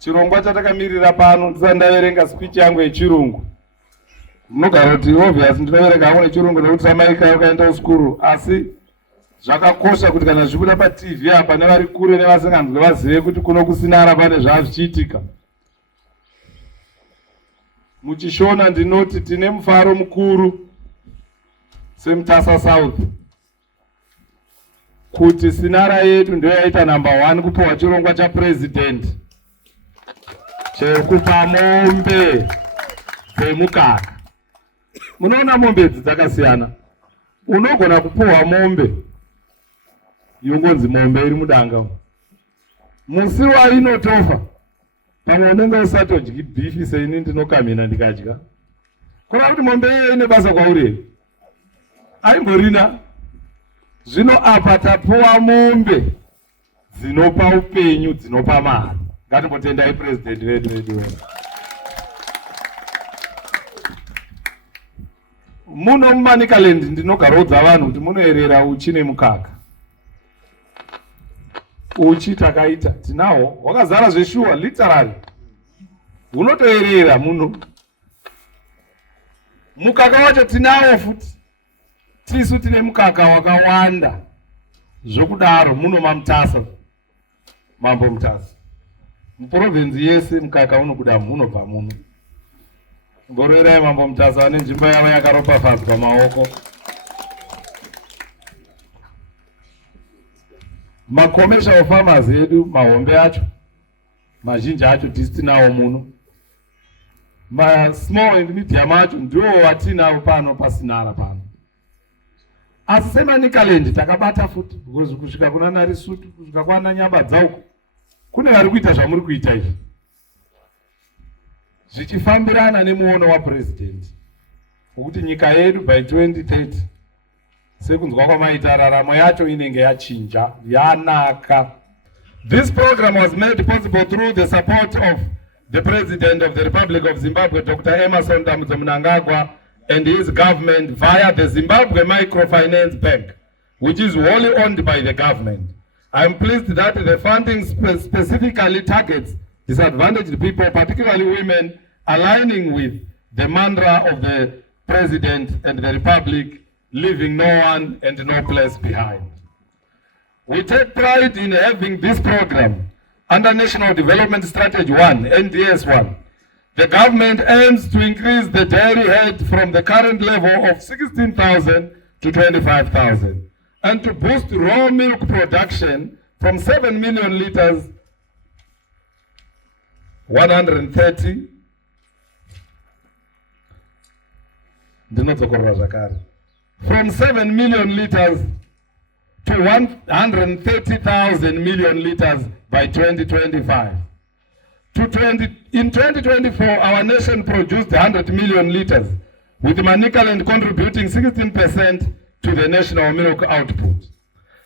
chirongwa chatakamirira pano ndisati ndaverenga speech yangu yechirungu. Munogara kuti obvious ndinoverenga hangu nechirungu nekuti samaika ukaenda kuskuru, asi zvakakosha kuti kana zvibuda paTV apa nevari kure nevasinganzwi vazive kuti kuno kuSinara pane zvazvichiitika. Muchishona ndinoti tine mufaro mukuru seMutasa South kuti Sinara yedu ndio yaita number 1 kupiwa chirongwa chapresident chekupa mombe dzemukaka. Munoona mombe dzakasiyana. Unogona kupiwa mombe yongonzi mombe iri mudanga. Musi wainotofa pamwe unenge usatodyi beef seini ndinokamina ndikadya. Kureva kuti mombe iyo ine basa kwauri. Aimborina. Zvino apa tapiwa mombe dzinopa upenyu, dzinopa mari. Ngatimbotendai president wedu. Muno muManicaland ndinogarodza vanhu kuti munoerera uchi nemukaka. Uchi takaita tinawo wakazara zveshuwa literally. Unotoerera muno. Mukaka wacho tinawo futi. Tisu tine mukaka wakawanda. Zvokudaro muno maMutasa. Mambo Mutasa. Muprovince yese mukaka unobuda munobva muno. Ngoroerai Mambo Mutasa ane nzvimbo yavo yakaropafadzwa maoko. Commercial farmers edu mahombe acho mazhinji acho tisinawo muno. Small and medium acho ndiwo watinawo pano paSinara pano. Asi seManicaland takabata futi because kusvika kuna Narisutu kusvika kuna Nyamba dzauko kune vari kuita zvamuri kuita izvi zvichifambirana nemuono wapresident ukuthi nyika yedu by 2030 sekunzwa kwamaita raramo yacho inenge yachinja yanaka. This program was made possible through the support of the President of the Republic of Zimbabwe, Dr. Emmerson Mnangagwa, and his government via the Zimbabwe Microfinance Bank, which is wholly owned by the government. I am pleased that the funding specifically targets disadvantaged people, particularly women, aligning with the mantra of the President and the Republic, leaving no one and no place behind. We take pride in having this program under National Development Strategy 1, NDS 1. The government aims to increase the dairy herd from the current level of 16,000 to 25,000 and to boost raw milk production from 7 million liters 130 from 7 million liters to 130,000 million liters by 2025. In 2024, our nation produced 100 million liters, with Manicaland contributing 16% to the national milk output.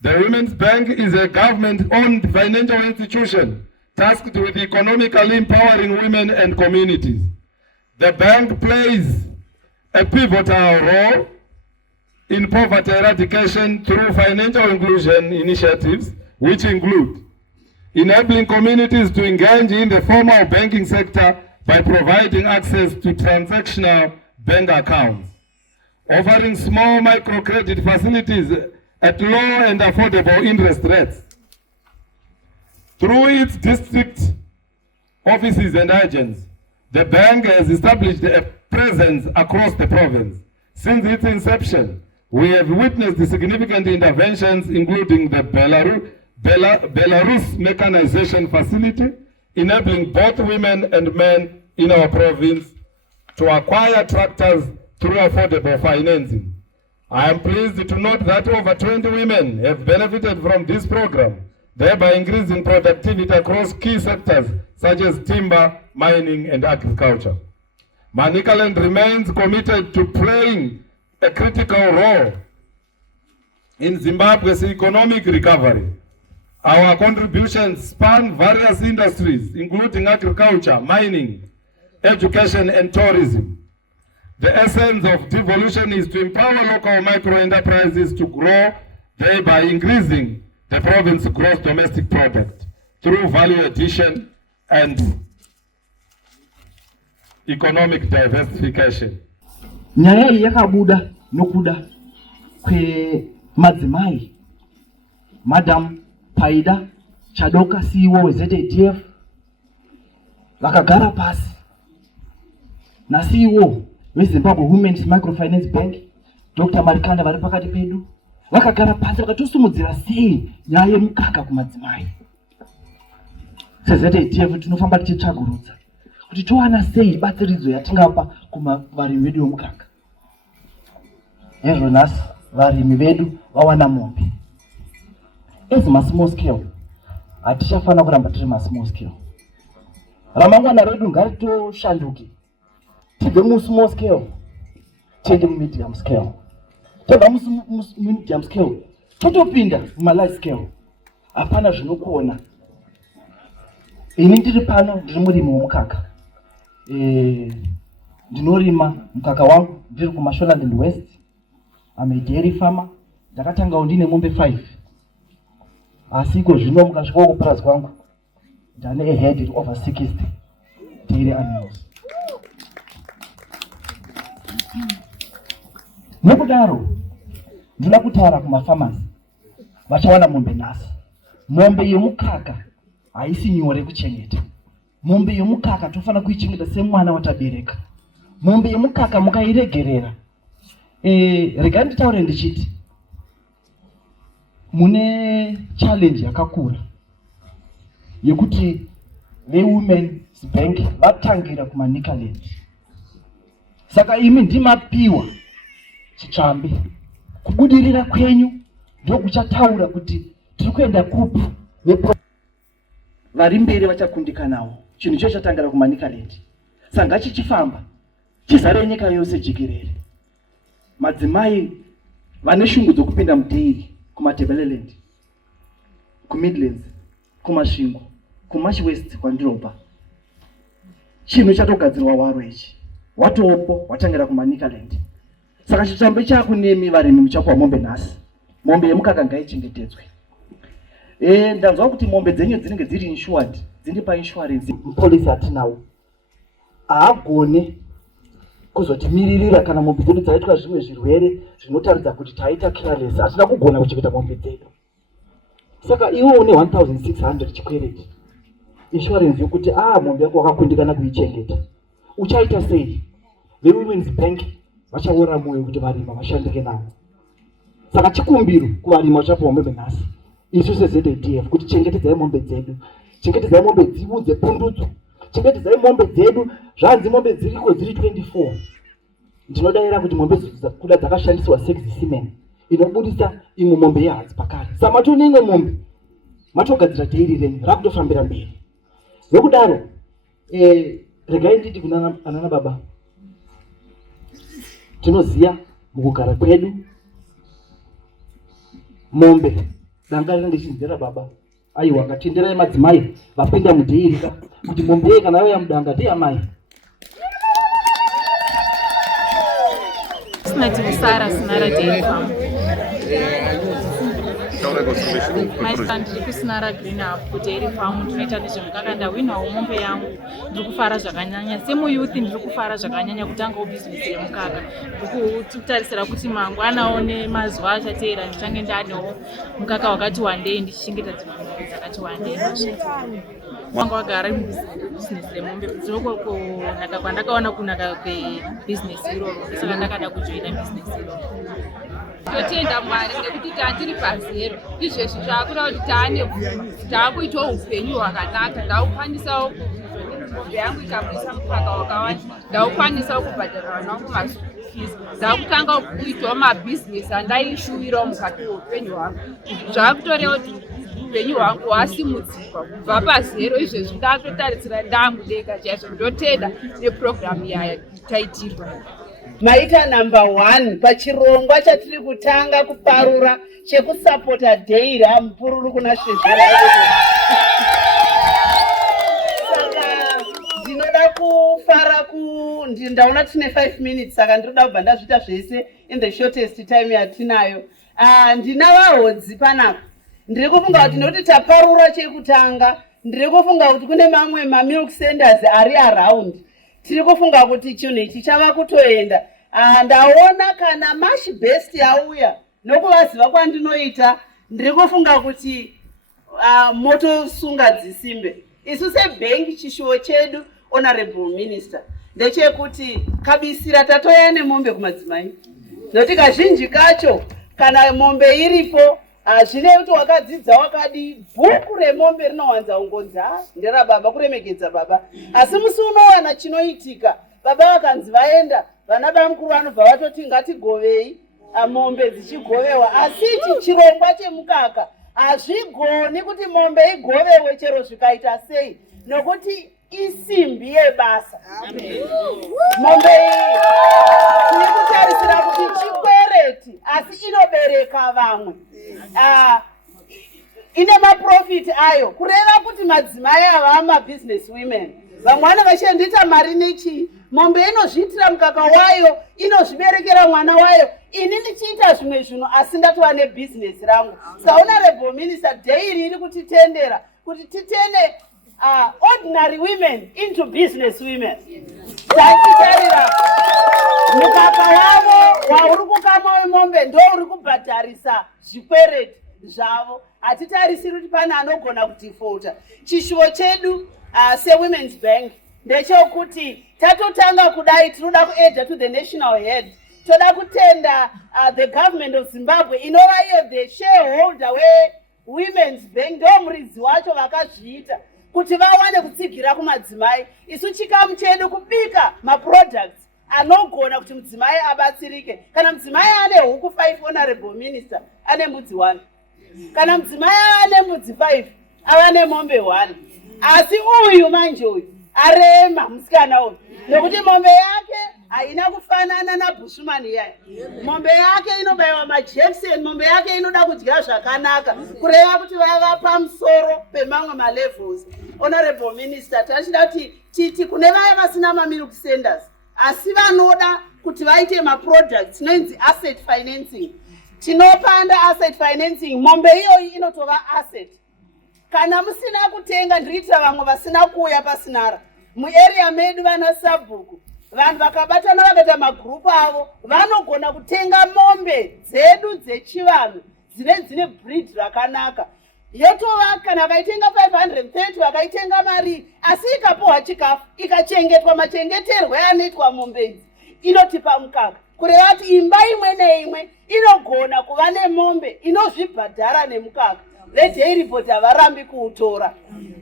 The Women's Bank is a government-owned financial institution tasked with economically empowering women and communities. The bank plays a pivotal role in poverty eradication through financial inclusion initiatives, which include enabling communities to engage in the formal banking sector by providing access to transactional bank accounts, offering small microcredit facilities at low and affordable interest rates. Through its district offices and agents, the bank has established a presence across the province. Since its inception, we have witnessed significant interventions, including the Belarus Mechanization Facility, enabling both women and men in our province to acquire tractors through affordable financing. I am pleased to note that over 20 women have benefited from this program, thereby increasing productivity across key sectors such as timber, mining, and agriculture. Manicaland remains committed to playing a critical role in Zimbabwe's economic recovery. Our contributions span various industries, including agriculture, mining, education, and tourism. The essence of devolution is to empower local micro-enterprises to grow, thereby increasing the province's gross domestic product through value addition and economic diversification. Nyaya iyi yakabuda nokuda kwemadzimai. Madam Paida Chadoka, CEO weZADF, vakagara pasi na CEO weZimbabwe Women's Microfinance Bank, Dr. Marikanda, vari pakati pedu, vakagara pasi vakatosimudzira sei nyaya yemukaka kumadzimai. SeZADF tinofamba tichitsvagurudza kuti towana sei batsiridzo yatingapa kuvarimi vedu vemukaka. Hezvo nhasi varimi vedu vawana mombe. As small scale, hatichafana kuramba tiri small scale. Ramangwana redu ngaritoshanduke. Tibve small scale, tiende medium scale. Tabva medium scale, totopinda large scale. Hapana zvinokuona. Ini ndiri pano ndiri murimi wemukaka. Ndinorima mukaka wangu ndiri kuMashonaland West. I'm a dairy farmer. Ndakatanga ndine mombe 5. Asi iko zvino mukasvika kupurazi kwangu ndane a head over 60 dairy animals. Nokudaro ndinoda kutaura kumafamasi vachawana mombe nhasi. Mombe yemukaka haisi nyore kuchengeta. Mombe yemukaka tofana kuichengeta semwana watabereka. Mombe yemukaka mukairegerera. Rega nditaure ndichiti mune challenge yakakura yekuti veWomen's Bank vatangira kumaNicaland. Saka imi ndimapiwa chitsvambe. Kubudirira kwenyu ndokuchataura kuti tiri kuenda kupi vari mberi vachakundikanawo. Chinhu icho chatangira kumaNicaland. Sanga chichifamba chizare nyika yose jikerere. Madzimai vane shungu dzokupinda mudairy kumaTebeleland, kuMidlands, kuMasvingo, kuMarsh West kwandinobva. Chinhu chatogadzirwa waro ichi. Watopo watangira kumaNicaland. Saka chitsvambe chakunemi varimi muchapuwa mombe nhasi. Mombe yemukaka ngaichengetedzwe. Ndanzwa kuti mombe dzenyu dzinenge dziri insured, dziri painsurance. Mupolisi atinawo haagone kuzotimiririra kana mombe dzedu dzaitwa zvimwe zvirwere zvinotaridza kuti taita careless, hatina kugona kuchengeta mombe dzedu. Saka iwo une 1600 chikwereti insurance yokuti mombe yako wakakundikana kuichengeta, uchaita sei? VeWomen's Bank vachaora moyo kuti varima vashandike navo. Saka chikumbiro kuvarima vachapuwa mombe nhasi. Isu seZADF kuti chengetedzai mombe dzedu, chengetedzai mombe dzivu dzepundutso, chengetedzai mombe dzedu. Zvanzi mombe dziriko dziri 24. Ndinodaira kuti mombe kuda dzakashandiswa sex semen inobudisa imwe mombe yehadzi pakare. Saka matone imwe mombe matogadzira dairy renyu rakutofambira mberi. Nokudaro regai nditi kuna anana baba, tinoziya mukugara kwedu mombe danga rinenge chinzera baba aiwa ngatenderai madzimai vapinda mudairy kuti mombe kana yauya mudanga ndiyamai. Sara Sinara Dairy Farm. Ndiri kuSinara Green Up Dairy Farm. Tinoita nezvemukaka. Ndawinawo mombe yangu. Ndiri kufara zvakanyanya. Semuyuth ndiri kufara zvakanyanya kutangawo bhizinesi yemukaka. Ndiri kutarisira kuti mangwana nemazuva achateera ndichange ndanewo mukaka wakati wandei ndichichengeta dzimwe dzakati wandei. Wanga wagara mubhizinesi remombe. Ndiko kunaka kwandakaona kunaka kwebhizinesi iroro. Saka ndakada kujoina bhizinesi iroro. Totenda Mwari nekuti tandiri pazero. Izvezvi zvaakuda kuti taakuitawo upenyu hwakanaka. Ndaukwanisawo mombe yangu ikaburitsa mukaka wakawanda. Ndaukwanisawo kubhadhara vana vangu maschool fees. Ndakutanga kuitawo mabhizinesi andaishuwirawo mukati weupenyu hwangu. Zvaakutorewo kuti upenyu hwangu hwasimudzirwa kubva pazero. Izvezvi ndatotarisira ndamudeka chaizvo. Ndotenda nepurogiramu yataitirwa. Maita number 1 pachirongwa chatiri kutanga kuparura chekusapota dairy hamupururu kuna Shezhera. Saka ndinoda kufara ndaona tine 5 minutes, saka ndinoda kubva ndazviita zvese in the shortest time yatinayo. Ndina vahodzi panapa. Ndiri kufunga kuti nekuti taparura chekutanga ndiri kufunga kuti kune mamwe mamilk centers ari around. Tiri kufunga kuti chinhu ichi chava kutoenda. Ndaona kana Mash Best yauya nokuvaziva kwandinoita, ndiri kufunga kuti motosunga dzisimbe. Isu sebhengi chishuwo chedu, Honorable Minister, ndechekuti kabisira tatoya nemombe kumadzimai. Noti kazhinji kacho kana mombe iripo zvine kuti wakadzidza wakadi, bhuku remombe rinowanza ungonza nderababa kuremekedza baba. Asi musi unowana chinoitika, baba vakanzi vaenda, vana bamukuru vanobva vatoti ngatigovei, mombe dzichigovewa. Asi ichi chirongwa chemukaka hazvigoni kuti mombe igovewe chero zvikaita sei, nokuti isimbi yebasa. Mombe iyi tiri kutarisira kuti chikwereti, asi inobereka vamwe. Ine maprofiti ayo, kureva kuti madzimai ava mabusiness women. Vamwe vana vachendita mari nechi, mombe inozviitira mukaka wayo, inozviberekera mwana wayo. Ini ndichiita zvimwe zvinhu asi ndatova nebusiness rangu. Honorable Minister, day iri kutitendera kuti titene ordinary women into business women. Tatitarira mukaka wavo wauri kukama wemombe ndo uri kubhadharisa zvikwereti zvavo. Hatitarisiri kuti pane anogona kudhifauta. Chishuwo chedu seWomen's Bank ndechekuti tatotanga kudai, tinoda kuedha to the national head. Toda kutenda the government of Zimbabwe inova iyo the shareholder weWomen's Bank, ndo muridzi wacho vakazviita kuti vawane kutsigira kumadzimai. Isu chikamu chedu kubika maproducts anogona kuti mudzimai abatsirike. Kana mudzimai ane huku 5, Honorable Minister, ane mbudzi 1. Kana mudzimai ane mbudzi 5, ava nemombe 1. Asi uyu manje uyu arema musikana uyu, nokuti mombe yake haina kufanana naBushman yaya. Mombe yake inobayiwa majekiseni, mombe yake inoda kudya zvakanaka, kureva kuti vava pamusoro pemamwe malevels. Honorable Minister, tachida kuti titi kune vaya vasina mamilk centers asi vanoda kuti vaite maproducts inonzi asset financing. Tinopanda asset financing, mombe iyoyi inotova asset. Kana musina kutenga, ndiriitira vamwe vasina kuuya pasinara muarea medu vana sabhuku, vanhu vakabatana vakaita magrupu avo vanogona kutenga mombe dzedu dzechivanhu dzine breed rakanaka. Yotova kana vakaitenga 530 vakaitenga mari, asi ikapuwa chikafu ikachengetwa machengeterwe anoitwa mombe idzi, inotipa mukaka. Kureva kuti imba imwe neimwe inogona kuva nemombe inozvibhadhara nemukaka. VeDairy Report havarambi kuutora.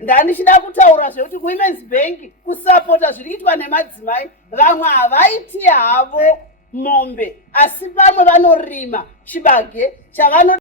Ndandichida kutaura zvekuti kuWomen's Bank kusapota zviri kuitwa nemadzimai, vamwe havaiti havo mombe asi vamwe vanorima chibage chavano